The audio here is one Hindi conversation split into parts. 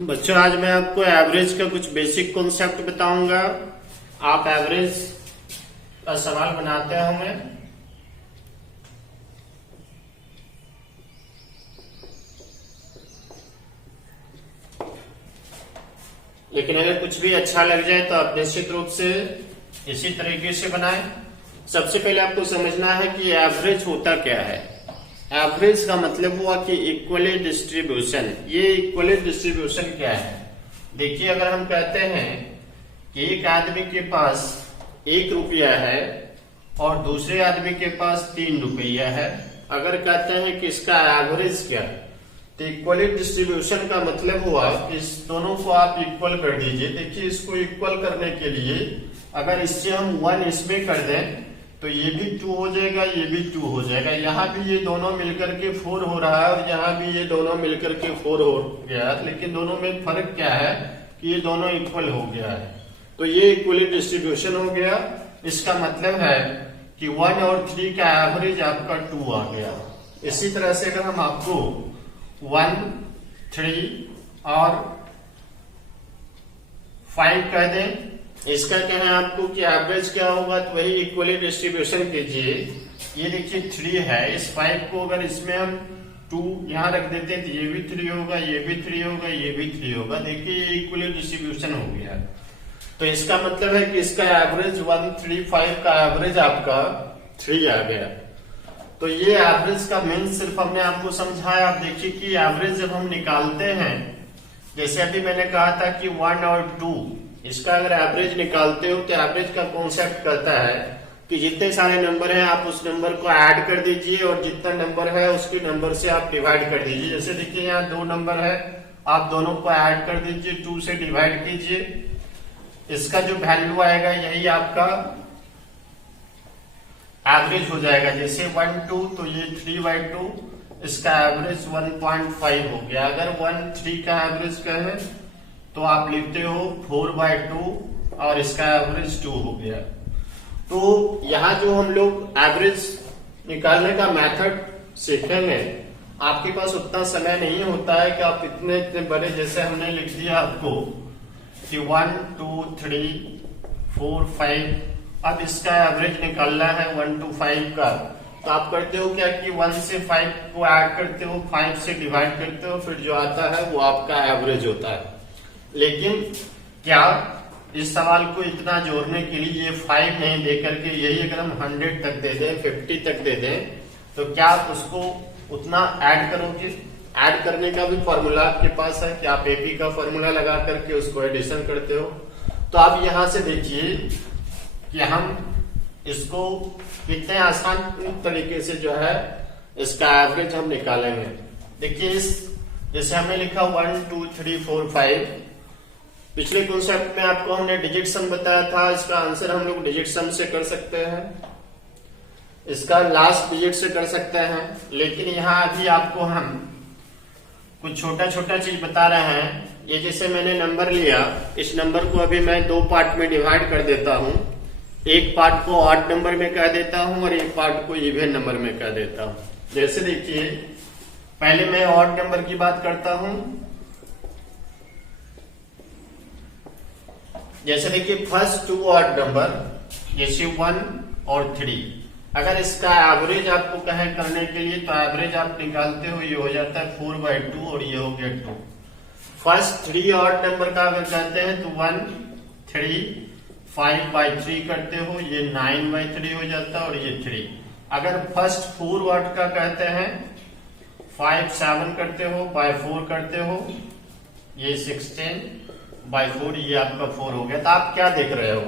बच्चों, आज मैं आपको एवरेज का कुछ बेसिक कॉन्सेप्ट बताऊंगा। आप एवरेज का सवाल बनाते होंगे। लेकिन अगर कुछ भी अच्छा लग जाए तो आप निश्चित रूप से इसी तरीके से बनाएं। सबसे पहले आपको समझना है कि एवरेज होता क्या है। एवरेज का मतलब हुआ कि इक्वली डिस्ट्रीब्यूशन। ये इक्वली डिस्ट्रीब्यूशन क्या है? देखिए, अगर हम कहते हैं कि एक आदमी के पास 1 रुपया है और दूसरे आदमी के पास 3 रुपया है, अगर कहते हैं कि इसका एवरेज क्या है, तो इक्वली डिस्ट्रीब्यूशन का मतलब हुआ कि इस दोनों को आप इक्वल कर दीजिए। देखिए, इसको इक्वल करने के लिए अगर इससे हम 1 इसमें कर दें तो ये भी 2 हो जाएगा, ये भी 2 हो जाएगा। यहाँ भी ये दोनों मिलकर के 4 हो रहा है और यहाँ भी ये दोनों मिलकर के 4 हो गया है। लेकिन दोनों में फर्क क्या है कि ये दोनों इक्वल हो गया है। तो ये इक्वली डिस्ट्रीब्यूशन हो गया। इसका मतलब है कि 1 और 3 का एवरेज आपका 2 आ गया। इसी तरह से अगर हम आपको 1, 3 और 5 कह दें, इसका कहना है आपको कि एवरेज क्या होगा, तो वही इक्वली डिस्ट्रीब्यूशन कीजिए। ये देखिए 3 है, इस 5 को अगर इसमें हम 2 यहाँ रख देते हैं तो ये भी 3 होगा, ये भी 3 होगा, ये भी 3 होगा। देखिए, ये इक्वली डिस्ट्रीब्यूशन हो गया। तो इसका मतलब है कि इसका एवरेज 1, 3, 5 का एवरेज आपका 3 आ गया। तो ये एवरेज का मीन्स सिर्फ हमने आपको समझाया। आप देखिए कि एवरेज जब हम निकालते हैं, जैसे अभी मैंने कहा था कि 1 और 2, इसका अगर एवरेज निकालते हो तो एवरेज का कॉन्सेप्ट कहता है कि जितने सारे नंबर हैं आप उस नंबर को ऐड कर दीजिए और जितना नंबर है उसके नंबर से आप डिवाइड कर दीजिए। जैसे देखिए, यहाँ 2 नंबर है, आप दोनों को ऐड कर दीजिए, 2 से डिवाइड कीजिए। इसका जो वैल्यू आएगा यही आपका एवरेज हो जाएगा। जैसे 1, 2 तो ये 3/2, इसका एवरेज 1.5 हो गया। अगर 1, 3 का एवरेज क्या है तो आप लिखते हो 4/2 और इसका एवरेज 2 हो गया। तो यहाँ जो हम लोग एवरेज निकालने का मेथड सीखेंगे, आपके पास उतना समय नहीं होता है कि आप इतने इतने बड़े, जैसे हमने लिख दिया आपको कि 1, 2, 3, 4, 5, अब इसका एवरेज निकालना है 1 to 5 का। तो आप करते हो क्या कि 1 से 5 को ऐड करते हो, 5 से डिवाइड करते हो, फिर जो आता है वो आपका एवरेज होता है। लेकिन क्या इस सवाल को इतना जोड़ने के लिए ये 5 नहीं दे करके यही अगर हम 100 तक दे दें, 50 तक दे दें, तो क्या आप उसको उतना ऐड करोगे? ऐड करने का भी फॉर्मूला आपके पास है कि आप एपी का फॉर्मूला लगा करके उसको एडिशन करते हो। तो आप यहां से देखिए कि हम इसको कितने आसान तरीके से जो है इसका एवरेज हम निकालेंगे। देखिए, इस जैसे हमने लिखा 1, 2, 3, 4, 5, पिछले कॉन्सेप्ट में आपको हमने डिजिट सम बताया था। इसका आंसर हम लोग डिजिट सम से कर सकते हैं, इसका लास्ट डिजिट से कर सकते हैं। लेकिन यहाँ अभी आपको हम कुछ छोटा छोटा चीज बता रहे हैं। ये जैसे मैंने नंबर लिया, इस नंबर को अभी मैं 2 पार्ट में डिवाइड कर देता हूँ। एक पार्ट को ऑड नंबर में कह देता हूँ और एक पार्ट को इवन नंबर में कह देता हूँ। जैसे देखिए, पहले मैं ऑड नंबर की बात करता हूँ। जैसे देखिए, फर्स्ट 2 ऑड नंबर, जैसे 1 और 3, अगर इसका एवरेज आपको कहे करने के लिए तो एवरेज आप निकालते हो, ये हो जाता है 4/2 और ये हो गया 2। फर्स्ट 3 ऑड नंबर का अगर कहते हैं तो 1, 3, 5/3 करते हो, ये 9/3 हो जाता है और ये 3। अगर फर्स्ट 4 ऑड का कहते हैं 5, 7 करते हो, बाय 4 करते हो, ये 16/4, ये आपका 4 हो गया। तो आप क्या देख रहे हो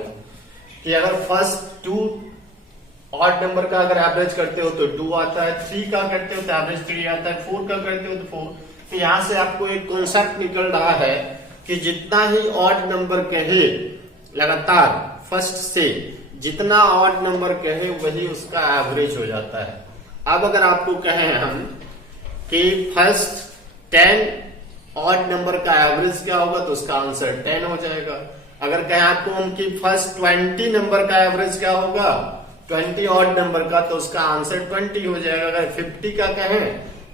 कि अगर फर्स्ट 2 ऑड नंबर का अगर एवरेज करते हो तो 2 आता है, 3 का करते हो तो एवरेज 3 आता है, 4 का करते हो तो 4। तो यहां से आपको एक कॉन्सेप्ट निकल रहा है कि जितना ही ऑड नंबर कहे लगातार फर्स्ट से, जितना ऑड नंबर कहे वही उसका एवरेज हो जाता है। अब अगर आपको कहें हम कि फर्स्ट 10 ऑड नंबर का एवरेज क्या होगा, तो उसका आंसर 10 हो जाएगा। अगर कहें आपको हम कि फर्स्ट 20 नंबर का एवरेज क्या होगा, 20 ऑड नंबर का, तो उसका आंसर 20 हो जाएगा। अगर 50 का कहें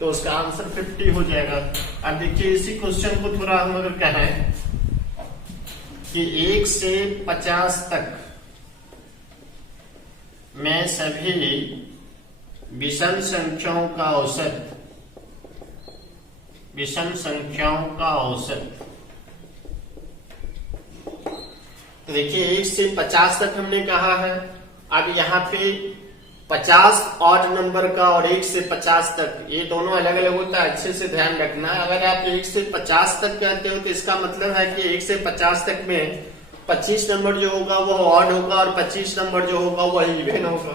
तो उसका आंसर 50 हो जाएगा। अब देखिए इसी क्वेश्चन को थोड़ा हम अगर कहें कि 1 से 50 तक में सभी विषम संख्याओं का औसत, विषम संख्याओं का औसत, तो देखिए 1 से 50 तक हमने कहा है। अब यहाँ पे 50 ऑड नंबर का और 1 से 50 तक ये दोनों अलग अलग होता है, अच्छे से ध्यान रखना। अगर आप 1 से 50 तक कहते हो तो इसका मतलब है कि 1 से 50 तक में 25 नंबर जो होगा वो ऑड होगा और 25 नंबर जो होगा वो इवन होगा।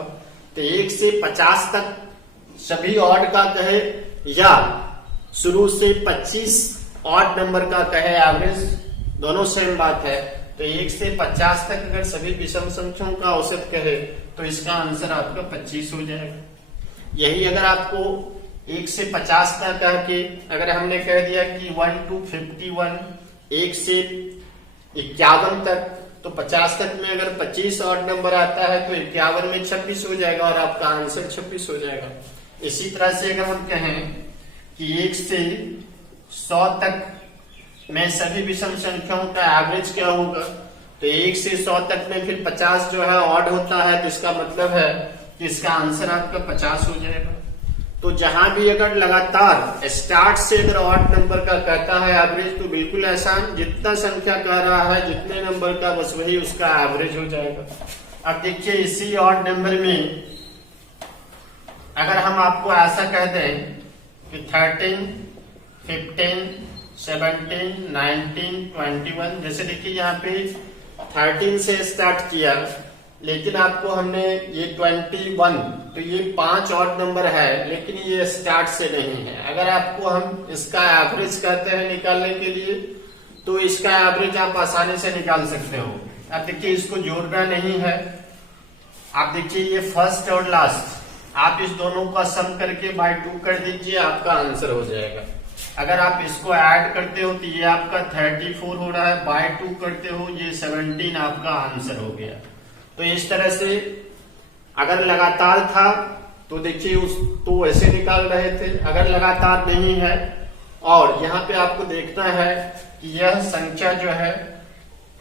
तो 1 से 50 तक सभी ऑड का कहे या शुरू से 25 ऑड नंबर का कहे एवरेज, दोनों सेम बात है। तो 1 से 50 तक अगर सभी विषम संख्याओं का औसत कहे तो इसका आंसर आपका 25 हो जाएगा। यही अगर आपको 1 से 50 का कह के अगर हमने कह दिया कि 1 to 51, 1 से 51 तक, तो 50 तक में अगर 25 ऑड नंबर आता है तो 51 में 26 हो जाएगा और आपका आंसर 26 हो जाएगा। इसी तरह से अगर हम कहें कि 1 से 100 तक में सभी विषम संख्याओं का एवरेज क्या होगा, तो 1 से 100 तक में फिर 50 जो है ऑड होता है, तो इसका मतलब है कि इसका आंसर आपका 50 हो जाएगा। तो जहां भी अगर लगातार स्टार्ट से अगर ऑड नंबर का कहता है एवरेज, तो बिल्कुल आसान, जितना संख्या कह रहा है जितने नंबर का बस वही उसका एवरेज हो जाएगा। अब देखिए इसी ऑड नंबर में अगर हम आपको ऐसा कह दें कि 13, 15, 17, 19, 21, जैसे देखिए यहाँ पे 13 से स्टार्ट किया, लेकिन आपको हमने ये 21, तो ये 5 ऑड नंबर है लेकिन ये स्टार्ट से नहीं है। अगर आपको हम इसका एवरेज कहते हैं निकालने के लिए, तो इसका एवरेज आप आसानी से निकाल सकते हो। अब देखिए इसको जोड़ना नहीं है, आप देखिए ये फर्स्ट और लास्ट, आप इस दोनों का सम करके बाय 2 कर दीजिए, आपका आंसर हो जाएगा। अगर आप इसको ऐड करते हो तो ये आपका 34 हो रहा है, बाय 2 करते हो ये 17 आपका आंसर हो गया। तो इस तरह से अगर लगातार था तो देखिए उस तो ऐसे निकाल रहे थे, अगर लगातार नहीं है और यहाँ पे आपको देखना है कि यह संख्या जो है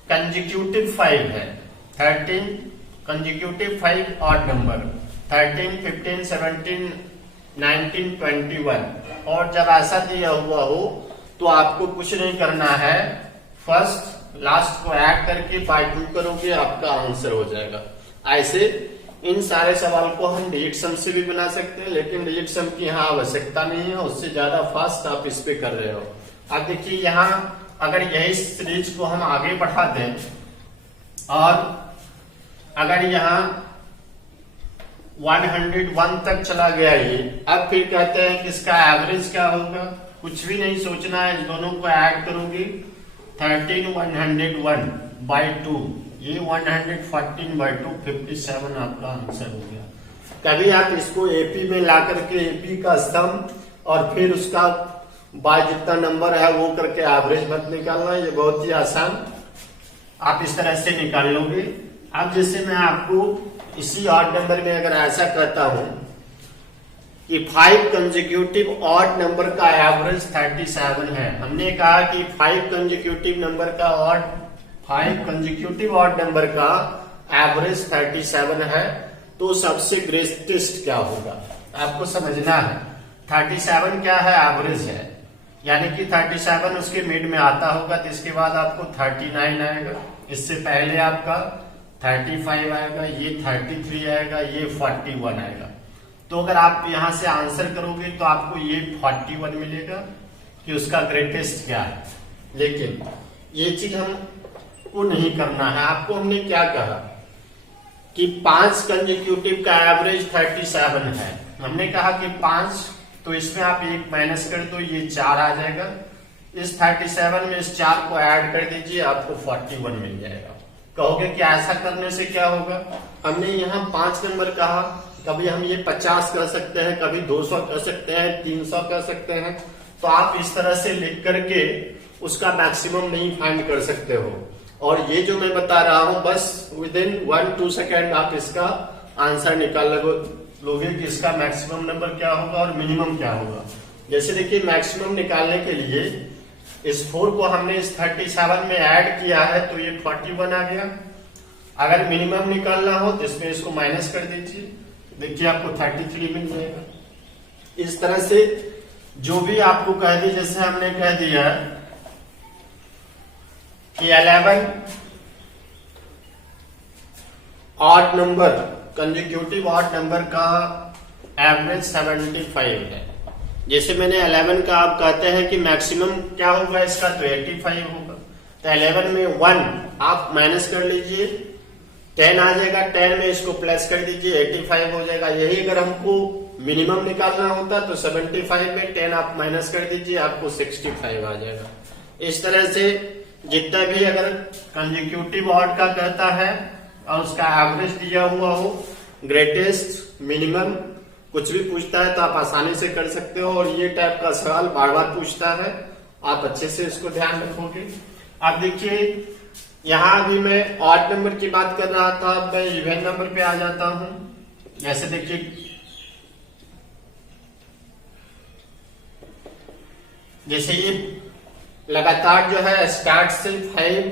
कंजिक्यूटिव 5 है, 13 कंजिक्यूटिव 5 ऑड नंबर, 13, 15, 17, 19, 21, और जब ऐसा दिया हुआ हो तो आपको कुछ नहीं करना है, फर्स्ट लास्ट को ऐड करके बाय 2 करोगे आपका आंसर हो जाएगा। ऐसे इन सारे सवाल को हम डिजिट सम से भी बना सकते हैं, लेकिन डिजिट सम की यहाँ आवश्यकता नहीं है, उससे ज्यादा फास्ट आप इस पे कर रहे हो। अब देखिए यहाँ अगर यही सीरीज को हम आगे बढ़ा दें और अगर यहाँ 101 तक चला गया ये, अब फिर कहते हैं कि इसका एवरेज क्या होगा, कुछ भी नहीं सोचना है, इन दोनों को ऐड करोगे 13, 101 बाय 2, ये 114 बाय 2, 57 आपका आंसर हो गया। कभी आप इसको एपी में ला करके एपी का सम और फिर उसका बाय जितना नंबर है वो करके एवरेज मत निकालना, ये बहुत ही आसान आप इस तरह से निकाल लोगे। अब जैसे मैं आपको इसी ऑड नंबर में अगर ऐसा कहता हूं कि 5 कंसेक्यूटिव ऑड नंबर का एवरेज 37 है, हमने कहा कि 5 कंसेक्यूटिव नंबर का 5 कंसेक्यूटिव ऑड नंबर का एवरेज 37 है, तो सबसे ग्रेटेस्ट क्या होगा आपको समझना है। 37 क्या है, एवरेज है, यानी कि 37 उसके मिड में आता होगा, तो इसके बाद आपको 39 आएगा, इससे पहले आपका 35 आएगा, ये 33 आएगा, ये 41 आएगा। तो अगर आप यहां से आंसर करोगे तो आपको ये 41 मिलेगा कि उसका ग्रेटेस्ट क्या है। लेकिन ये चीज हमको नहीं करना है, आपको हमने क्या कहा कि 5 कंसेक्यूटिव का एवरेज 37 है, हमने कहा कि 5, तो इसमें आप 1 माइनस कर दो, ये 4 आ जाएगा, इस 37 में इस 4 को ऐड कर दीजिए, आपको 41 मिल जाएगा। कहोगे कि ऐसा करने से क्या होगा, हमने यहाँ 5 नंबर कहा, कभी हम ये 50 कर सकते हैं, कभी 200 कर सकते हैं, 300 कर सकते हैं, तो आप इस तरह से लिख करके उसका मैक्सिमम नहीं फाइंड कर सकते हो। और ये जो मैं बता रहा हूं बस विद इन 1-2 सेकेंड आप इसका आंसर निकाल लोगे कि इसका मैक्सिमम नंबर क्या होगा और मिनिमम क्या होगा। जैसे देखिए मैक्सिमम निकालने के लिए इस 4 को हमने इस 37 में ऐड किया है तो ये 41 आ गया। अगर मिनिमम निकालना हो तो इसमें इसको माइनस कर दीजिए, देखिए आपको 33 मिल जाएगा। इस तरह से जो भी आपको कह दी, जैसे हमने कह दिया कि 11 odd number, consecutive odd number का एवरेज 75 है। जैसे मैंने 11 का आप कहते हैं कि मैक्सिमम क्या होगा इसका, तो 85 होगा। तो 11 में 1 आप माइनस कर लीजिए, 10 आ जाएगा, 10 में इसको प्लस कर दीजिए, 85 हो जाएगा। यही अगर हमको मिनिमम निकालना होता तो 75 में 10 आप माइनस कर दीजिए, आपको 65 आ जाएगा। इस तरह से जितना भी अगर कंसेक्यूटिव ऑड का कहता है और उसका एवरेज दिया हुआ हो, ग्रेटेस्ट, मिनिमम, कुछ भी पूछता है तो आप आसानी से कर सकते हो। और ये टाइप का सवाल बार बार पूछता है, आप अच्छे से इसको ध्यान रखोगे। अब देखिए यहाँ भी मैं ऑड नंबर की बात कर रहा था, अब मैं इवन नंबर पे आ जाता हूं। जैसे देखिए जैसे ये लगातार जो है स्टार्ट से 5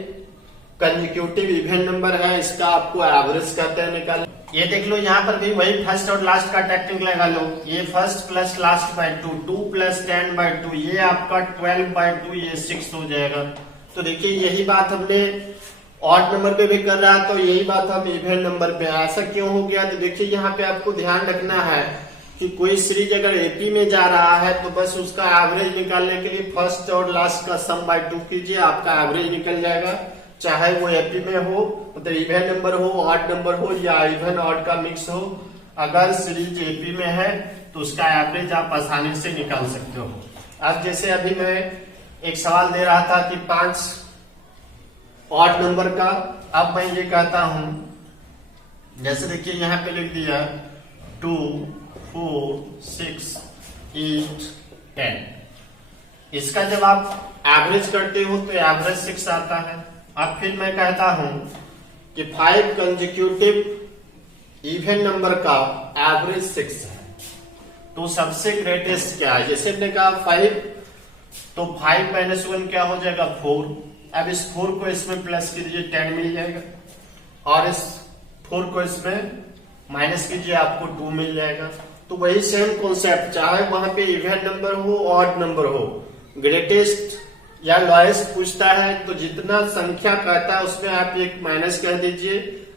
कंसेक्यूटिव इवन नंबर है, इसका आपको एवरेज कहते हैं निकाल। ये देख लो यहाँ पर भी वही फर्स्ट और लास्ट का टेक्निक लगा लो। ये first plus last by 2, 2 plus 10 by 2, ये आपका 12 बाय 2, ये 6 हो जाएगा। तो देखिए यही बात हमने ऑड नंबर पे भी कर रहा, तो यही बात हम इवन नंबर पे। ऐसा क्यों हो गया, तो देखिए यहाँ पे आपको ध्यान रखना है कि कोई सीरीज अगर एपी में जा रहा है तो बस उसका एवरेज निकालने के लिए फर्स्ट और लास्ट का सम बाय 2 कीजिए, आपका एवरेज निकल जाएगा। चाहे वो एपी में हो, मतलब इवन नंबर हो, ऑड नंबर हो या इवन ऑड का मिक्स हो, अगर सीरीज एपी में है तो उसका एवरेज आप आसानी से निकाल सकते हो। अब जैसे अभी मैं एक सवाल दे रहा था कि 5 ऑड नंबर का, अब मैं ये कहता हूं, जैसे देखिए यहाँ पे लिख दिया 2, 4, 6, 8, 10। इसका जब आप एवरेज करते हो तो एवरेज 6 आता है। अब फिर मैं कहता हूं कि 5 कंसेक्यूटिव इवन नंबर का एवरेज 6 है, तो सबसे ग्रेटेस्ट क्या है। जैसे हमने कहा 5, तो 5 माइनस 1 क्या हो जाएगा, 4। अब इस 4 को इसमें प्लस कीजिए, 10 मिल जाएगा, और इस 4 को इसमें माइनस कीजिए, आपको 2 मिल जाएगा। तो वही सेम कॉन्सेप्ट, चाहे वहां पे इवन नंबर हो, ऑड नंबर हो, ग्रेटेस्ट या लॉएस्ट पूछता है तो जितना संख्या कहता है उसमें आप एक माइनस कर दीजिए,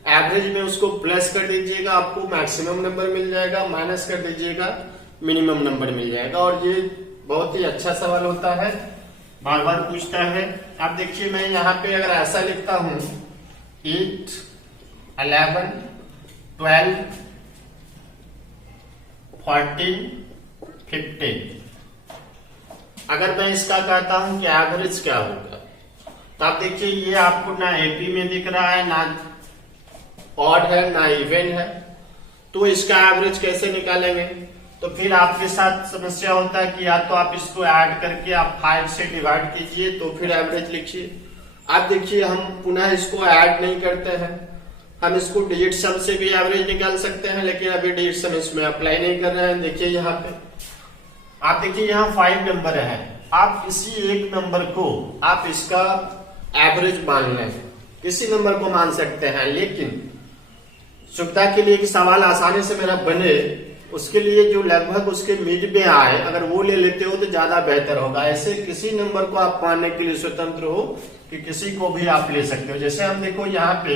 एवरेज में उसको प्लस कर दीजिएगा, आपको मैक्सिमम नंबर मिल जाएगा, माइनस कर दीजिएगा, मिनिमम नंबर मिल जाएगा। और ये बहुत ही अच्छा सवाल होता है, बार बार पूछता है। अब देखिए मैं यहाँ पे अगर ऐसा लिखता हूं 8, 11, 12, 14, 15, अगर मैं इसका कहता हूं कि एवरेज क्या होगा, तो आप देखिए ये आपको ना एपी में दिख रहा है, ना ऑड है, ना इवन है, तो इसका एवरेज कैसे निकालेंगे। तो फिर आपके साथ समस्या होता है कि या तो आप इसको ऐड करके आप 5 से डिवाइड कीजिए तो फिर एवरेज लिखिए। आप देखिए हम पुनः इसको ऐड नहीं करते हैं, हम इसको डिजिट सम से भी एवरेज निकाल सकते हैं, लेकिन अभी डिजिट सम इसमें अप्लाई नहीं कर रहे हैं। देखिए यहाँ पे आप देखिए यहाँ 5 नंबर है, आप किसी एक नंबर को आप इसका एवरेज मान लें, किसी नंबर को मान सकते हैं, लेकिन सुविधा के लिए कि सवाल आसानी से मेरा बने उसके लिए जो लगभग उसके मिड में आए अगर वो ले लेते हो तो ज्यादा बेहतर होगा। ऐसे किसी नंबर को आप मानने के लिए स्वतंत्र हो कि किसी को भी आप ले सकते हो। जैसे हम देखो यहाँ पे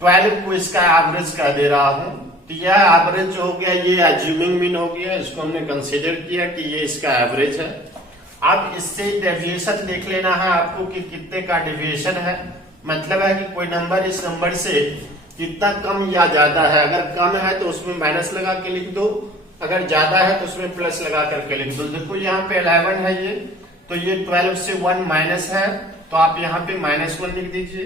12 को इसका एवरेज कर दे रहा हूं, तो यह एवरेज जो हो गया ये एज्यूमिंग मीन हो गया, इसको हमने कंसीडर किया कि ये इसका एवरेज है। अब इससे डेविएशन देख लेना है आपको कि कितने का डेविएशन है, मतलब है कि कोई नंबर इस नंबर से कितना कम या ज्यादा है। अगर कम है तो उसमें माइनस लगा के लिख दो, अगर ज्यादा है तो उसमें प्लस लगा करके लिख दो। देखो यहाँ पे 11 है ये, तो ये 12 से 1 माइनस है, तो आप यहाँ पे -1 लिख दीजिए।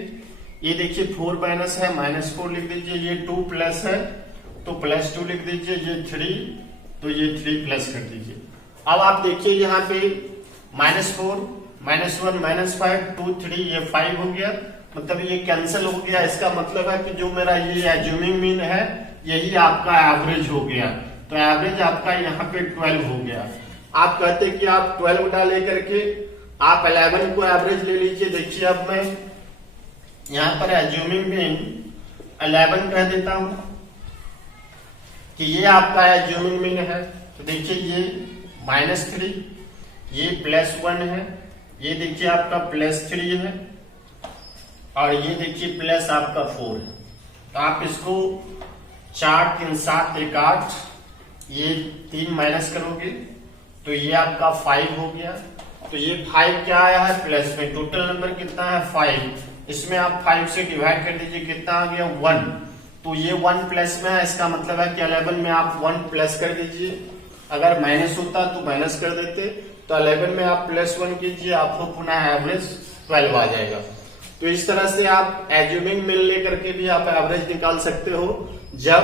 ये देखिए 4 माइनस है, -4 लिख दीजिए। ये 2 प्लस है तो +2 लिख दीजिए। ये 3 तो ये 3 प्लस कर दीजिए। अब आप देखिए यहाँ पे -4, -1, -5, 2, 3, ये 5 हो गया, मतलब ये कैंसिल हो गया। इसका मतलब है कि जो मेरा ये एज्यूमिंग मीन है यही आपका एवरेज हो गया, तो एवरेज आपका यहाँ पे 12 हो गया। आप कहते कि आप 12 डाले करके आप 11 को एवरेज ले लीजिए। देखिए अब मैं यहां पर एज्यूमिंग मीन 11 कह देता हूं कि ये आपका एज्यूमिंग मीन है। तो देखिए ये -3, ये +1 है, ये देखिए आपका +3 है, और ये देखिए प्लस आपका 4 है। तो आप इसको 4 3 7 1 8, ये 3 माइनस करोगे तो ये आपका 5 हो गया। तो ये 5 क्या आया है प्लस में, टोटल नंबर कितना है 5, इसमें आप 5 से डिवाइड कर दीजिए, कितना आ गया 1। तो ये 1 प्लस में है, इसका मतलब है कि 11 में आप 1 प्लस कर दीजिए। अगर माइनस होता तो माइनस कर देते, तो 11 में आप +1 कीजिए, आपको पुनः एवरेज 12 आ जाएगा। तो इस तरह से आप एज्यूमिंग मीन लेकर के भी आप एवरेज निकाल सकते हो, जब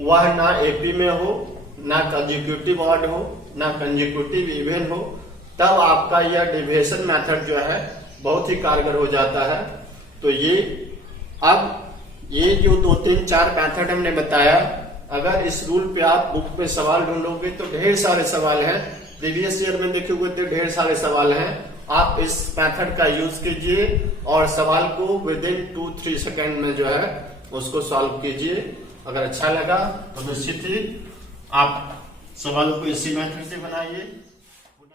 वह ना एपी में हो, ना कंसेक्यूटिव ऑड हो, ना कंसेक्यूटिव इवन हो, तब आपका यह डेविएशन मेथड जो है बहुत ही कारगर हो जाता है। तो ये जो 2 3 4 मेथड हमने बताया, अगर इस रूल पे आप बुक पे सवाल ढूंढोगे तो ढेर सारे सवाल हैं, प्रीवियस ईयर में देखोगे तो ढेर सारे सवाल हैं। आप इस मेथड का यूज कीजिए और सवाल को विदिन 2-3 सेकेंड में जो है उसको सॉल्व कीजिए। अगर अच्छा लगा तो निश्चित ही आप सवाल को इसी मेथड से बनाइए।